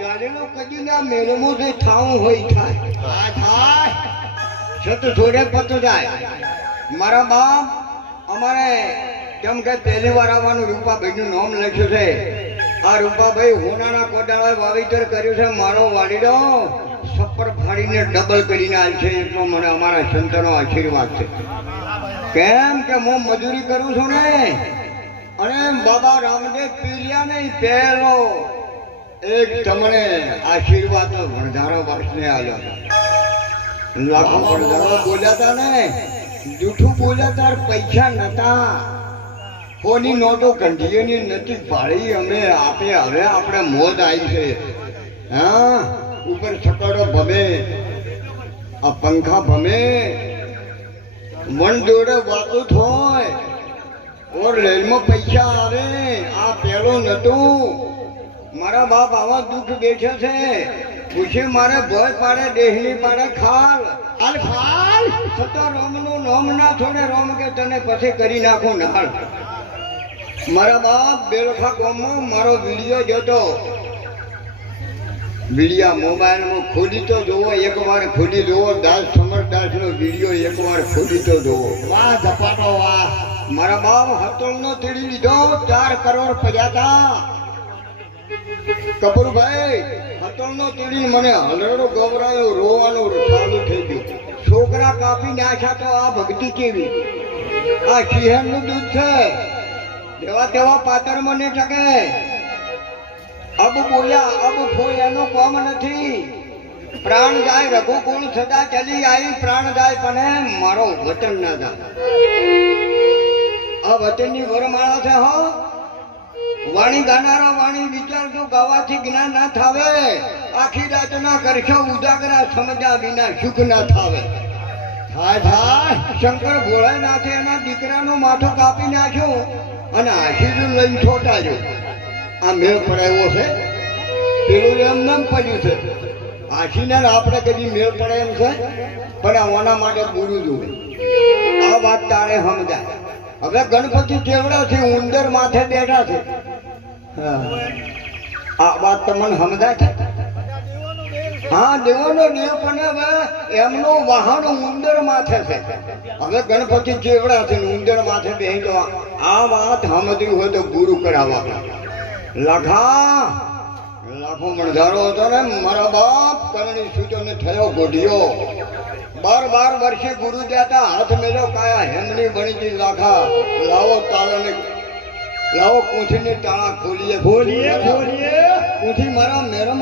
જાણેલો કદી ના મેળમો જે થાવું હોય થાય થાય સત જોડે પતો જાય મારા બાપ અમારે કેમ કે પહેલી વાર આવવાનું રૂપાભાઈનું નામ લખ્યું છે આ રૂપાભાઈ હોનાના કોડાળા વાવેતર કર્યું છે મારો વાડીડો સપર ફાડીને ડબલ કરીને આલ છે એટલો મને અમારા સંતનો આશીર્વાદ છે કેમ કે હું મજૂરી કરું છું ને અને બાબા રામદેવ પીલિયા ને પહેલો એક તમને આશીર્વાદ વણધારો વર્ષને આવ્યો લાખો વણધારો બોલ્યા હતા ને જૂઠું બોલ્યા તાર પૈસા નતા કોની નોટો કંઢીએની નથી ભાળી અમે આપે હવે આપણે મોજ આવી છે હા ઉપર છકડો ભમે આ પંખા ભમે મન જોડે વાતું થાય ઓર રેલમાં પૈસા આવે આ પેલો નતું મારા બાપ આવા દુઃખ બેઠે છે પૂછે મારે ભય પાડે દેહની પાડે ખાલ હાલ ખાલ સતો રોમનું નોમ ના છોડે રોમ કે તને પછી કરી નાખું નાળ મારા બાપ બેલખા ગામમાં મારો વિડીયો જોતો વિડીયા મોબાઈલમાં ખોલી તો જોવો એકવાર ખોલી જોવો દાસ સમરદાસ નો વિડીયો એકવાર ખોલી તો જોવો વાહ ઝપાટો વાહ મારા બાપ હતોલનો તીડી લીધો 4 કરોડ પજાતા કપૂરભાઈ હતોલનો તીડી મને હલરડો ગવરાયો રોવાનું ચાલુ થઈ ગયું છોકરા કાપી નાખ્યા તો આ ભક્તિ કેવી આ સિંહણનું દૂધ છે દેવા તેવા પાત્ર મને ટકે અબ બોલ્યા અબ ફોય એનો કોમ નથી પ્રાણ જાય રઘુકુળ સદા ચલી આવી પ્રાણ જાય પણ મારો વતન ના જાય આ વતનની વરમાળા છે હો વાણી ગાનારા વાણી વિચારજો ગાવાથી જ્ઞાન ના થાવે આખી રાત ના કરશો ઉજાગરા સમજ્યા વિના સુખ ના થાવે થાય થાય શંકર ભોળાનાથે એના દીકરાનું માથું કાપી નાખ્યું અને આશીર્વાદ લઈને છોટાજો આ મેળ પડાયો છે પેલું એમ નામ પડ્યું છે આશીને આપણે કદી મેળ પડે એમ છે પણ આના માટે ગુરુ જોવે આ વાત તારે સમજાય હવે ગણપતિ કેવડા છે ઉંદર માથે બેઠા છે આ વાત તમને સમજાય છે હા દેવોનો દેવ પણ હવે એમનો વાહન ઉંદર માથે છે હવે ગણપતિ કેવડા છે ઉંદર માથે બેહી તો આ વાત સમજવી હોય તો ગુરુ કરાવવા લાખો મણધારો હતો ને મારા બાપ કરણી સૂચોને થયો ગોઢિયો 12 વર્ષે ગુરુ દેતા હાથ મેલો કાયા હેમની બનીજી લાખા લાવો તાળાને લાવો પૂંછીને તાળા ખોલીએ પૂંછી મારા મેરમ